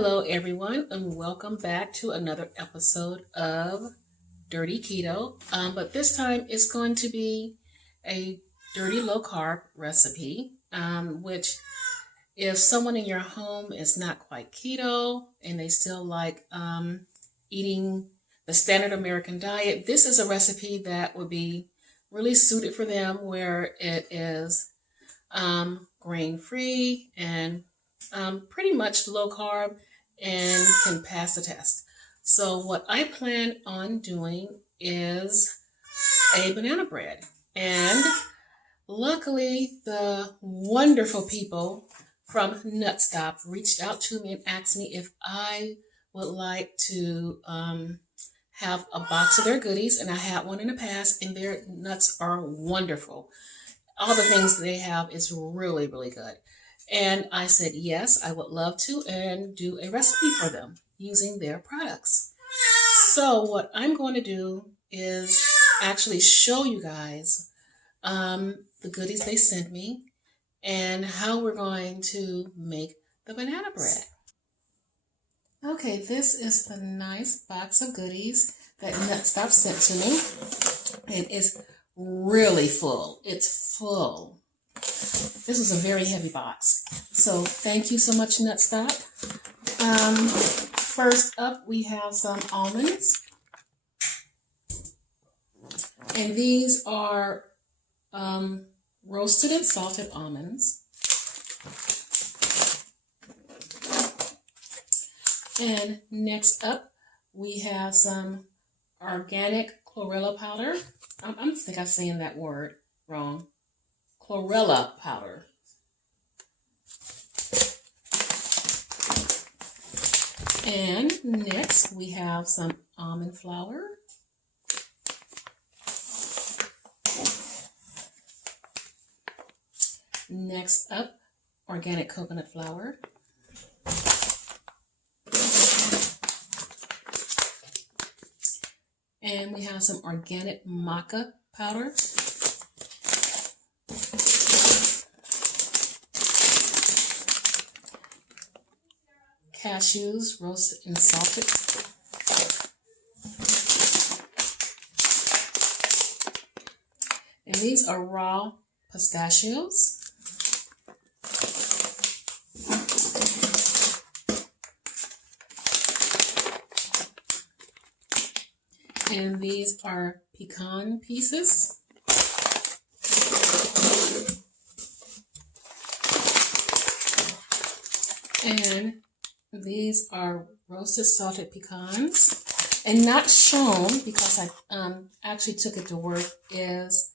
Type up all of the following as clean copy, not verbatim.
Hello everyone, and welcome back to another episode of Dirty Keto. But this time it's going to be a dirty low carb recipe, which if someone in your home is not quite keto and they still like eating the standard American diet, this is a recipe that would be really suited for them, where it is grain-free and pretty much low carb and can pass the test. So what I plan on doing is a banana bread. And luckily, the wonderful people from Nutstop reached out to me and asked me if I would like to have a box of their goodies. And I had one in the past, and their nuts are wonderful. All the things they have is really, really good. And I said, yes, I would love to, and do a recipe for them using their products. So what I'm going to do is actually show you guys the goodies they sent me and how we're going to make the banana bread. Okay, this is the nice box of goodies that Nutstop sent to me. It is really full. It's full. This is a very heavy box. So thank you so much, Nutstop. First up, we have some almonds. And these are roasted and salted almonds. And next up, we have some organic chlorella powder. I think I'm saying that word wrong. Chlorella powder. And next we have some almond flour. Next up, organic coconut flour. And we have some organic maca powder. Cashews, roasted and salted. And these are raw pistachios. And these are pecan pieces. And these are roasted salted pecans. And not shown, because I actually took it to work, is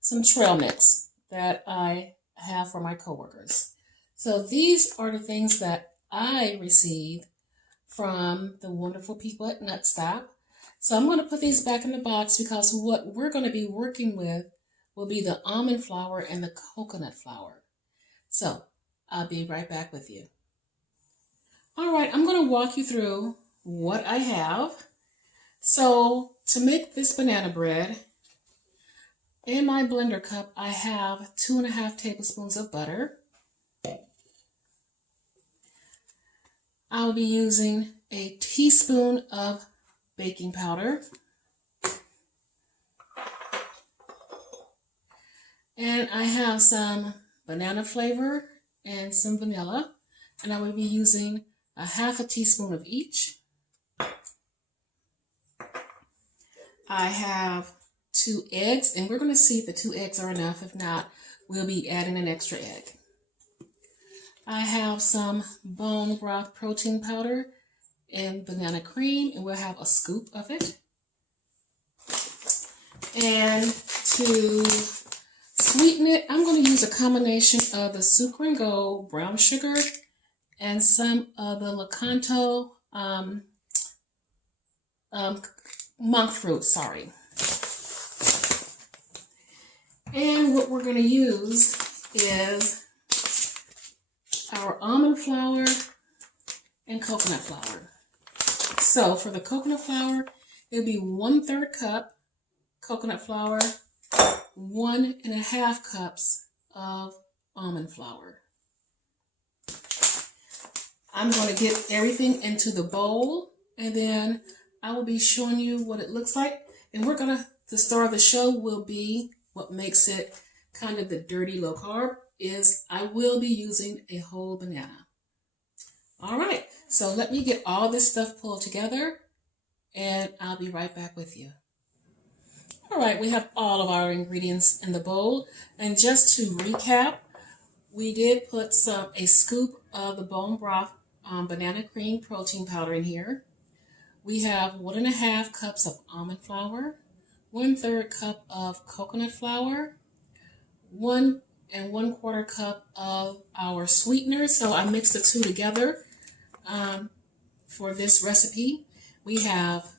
some trail mix that I have for my coworkers. So these are the things that I received from the wonderful people at Nutstop. So I'm going to put these back in the box, because what we're going to be working with will be the almond flour and the coconut flour. So I'll be right back with you. All right, I'm going to walk you through what I have. So to make this banana bread, in my blender cup, I have 2.5 tablespoons of butter. I'll be using a teaspoon of baking powder. And I have some banana flavor and some vanilla. And I will be using 1/2 teaspoon of each. I have 2 eggs, and we're going to see if the 2 eggs are enough. If not, we'll be adding an extra egg. I have some bone broth protein powder and banana cream, and we'll have a scoop of it. And to sweeten it, I'm going to use a combination of the Sucre and Gold brown sugar and some of the Lakanto monk fruit, And what we're going to use is our almond flour and coconut flour. So for the coconut flour, it'll be 1/3 cup coconut flour, 1.5 cups of almond flour. I'm going to get everything into the bowl, and then I will be showing you what it looks like. And we're going to, the star of the show will be what makes it kind of the dirty low carb is I will be using a whole banana. All right, so let me get all this stuff pulled together, and I'll be right back with you. All right, we have all of our ingredients in the bowl, and just to recap, we did put a scoop of the bone broth banana cream protein powder in here. We have 1.5 cups of almond flour, 1/3 cup of coconut flour, 1 1/4 cup of our sweetener. So I mixed the two together for this recipe. We have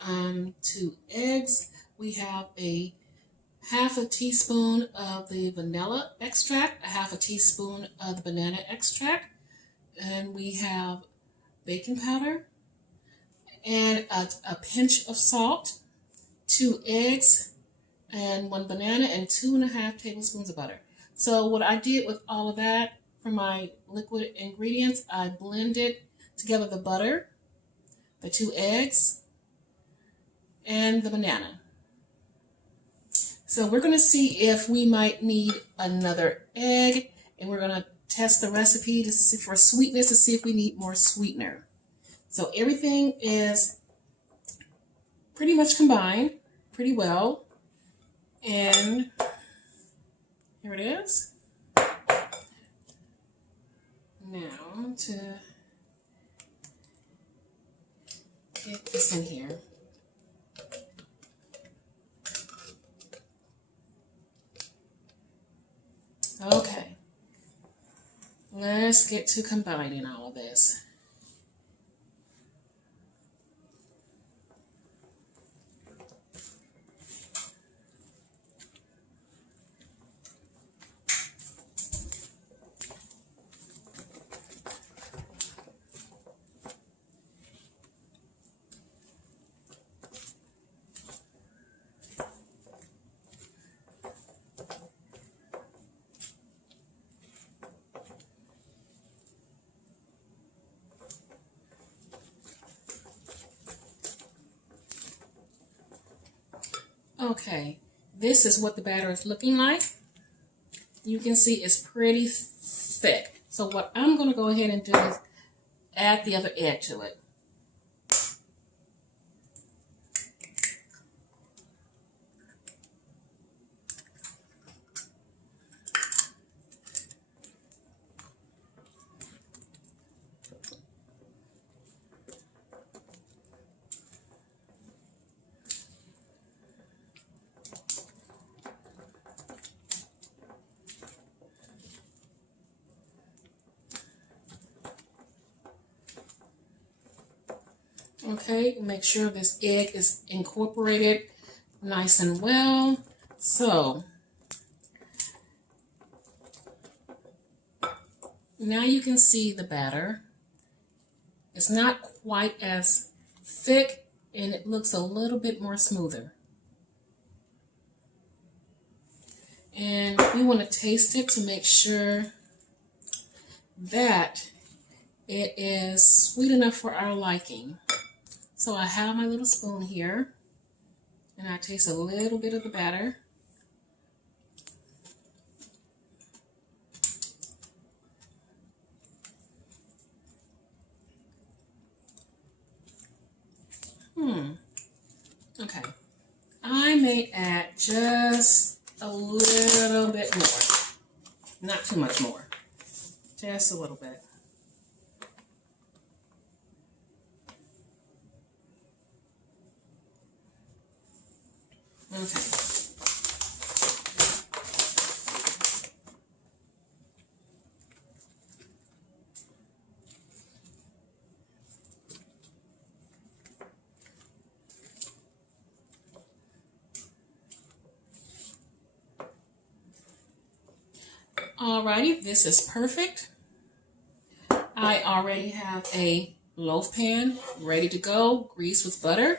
2 eggs. We have a 1/2 teaspoon of the vanilla extract, 1/2 teaspoon of the banana extract, and we have baking powder and a pinch of salt, 2 eggs, and 1 banana, and 2.5 tablespoons of butter. So what I did with all of that for my liquid ingredients, I blended together the butter, the 2 eggs, and the banana. So we're going to see if we might need another egg, and we're going to test the recipe to see for sweetness to see if we need more sweetener. So everything is pretty much combined pretty well, and here it is. Now to get this in here. Okay, let's get to combining all of this. Okay, this is what the batter is looking like. You can see it's pretty thick. So what I'm going to go ahead and do is add the other egg to it. Okay, make sure this egg is incorporated nice and well. So now you can see the batter. It's not quite as thick, and it looks a little bit more smoother. And we want to taste it to make sure that it is sweet enough for our liking. So I have my little spoon here, and I taste a little bit of the batter. Okay. I may add just a little bit more. Not too much more. Just a little bit. Okay. Alrighty, this is perfect. I already have a loaf pan ready to go, greased with butter.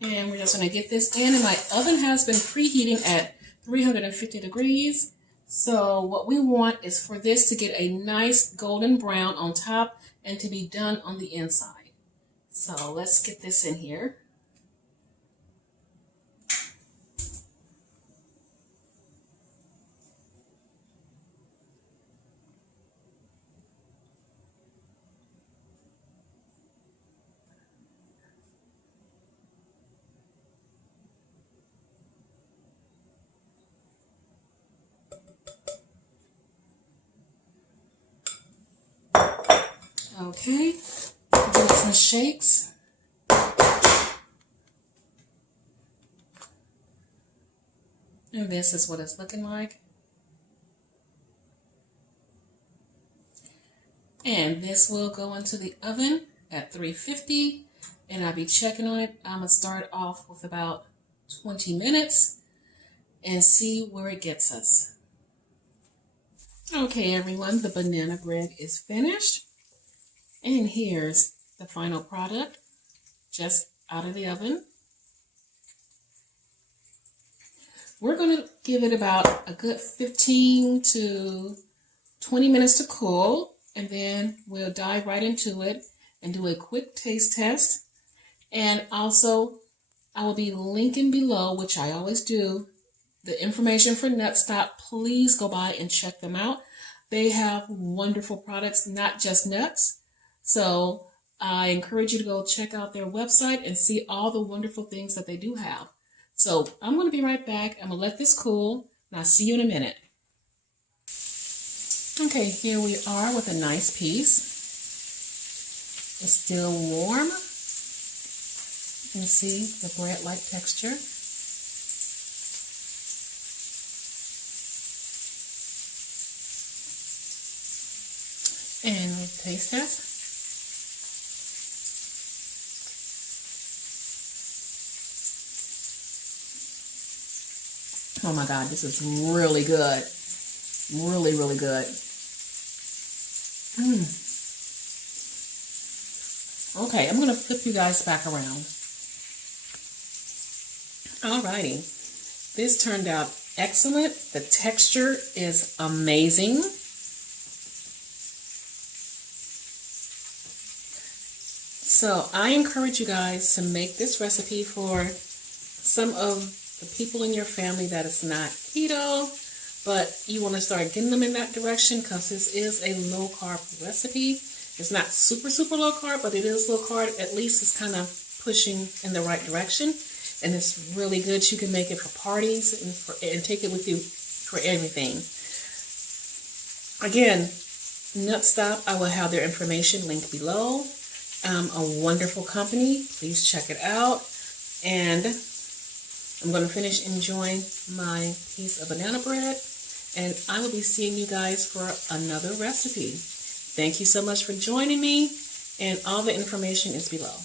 And we're just going to get this in. And my oven has been preheating at 350 degrees. So what we want is for this to get a nice golden brown on top and to be done on the inside. So let's get this in here. Okay, give it some shakes. And this is what it's looking like. And this will go into the oven at 350, and I'll be checking on it. I'm going to start off with about 20 minutes and see where it gets us. Okay, everyone, the banana bread is finished. And here's the final product, just out of the oven. We're going to give it about a good 15 to 20 minutes to cool, and then we'll dive right into it and do a quick taste test. And also, I will be linking below, which I always do, the information for Nutstop. Please go by and check them out. They have wonderful products, not just nuts. So I encourage you to go check out their website and see all the wonderful things that they do have. So I'm going to be right back. I'm going to let this cool, and I'll see you in a minute. Okay, here we are with a nice piece. It's still warm. You can see the bread-like texture. And taste test. Oh my God, this is really good. Really, really good. Okay, I'm going to flip you guys back around. Alrighty. This turned out excellent. The texture is amazing. So I encourage you guys to make this recipe for some of the people in your family that is not keto, but you want to start getting them in that direction, because this is a low carb recipe. It's not super, super low carb, but it is low carb. At least it's kind of pushing in the right direction. And it's really good. You can make it for parties and take it with you for everything. Again, Nutstop, I will have their information linked below. A wonderful company. Please check it out. And I'm going to finish enjoying my piece of banana bread, and I will be seeing you guys for another recipe. Thank you so much for joining me, and all the information is below.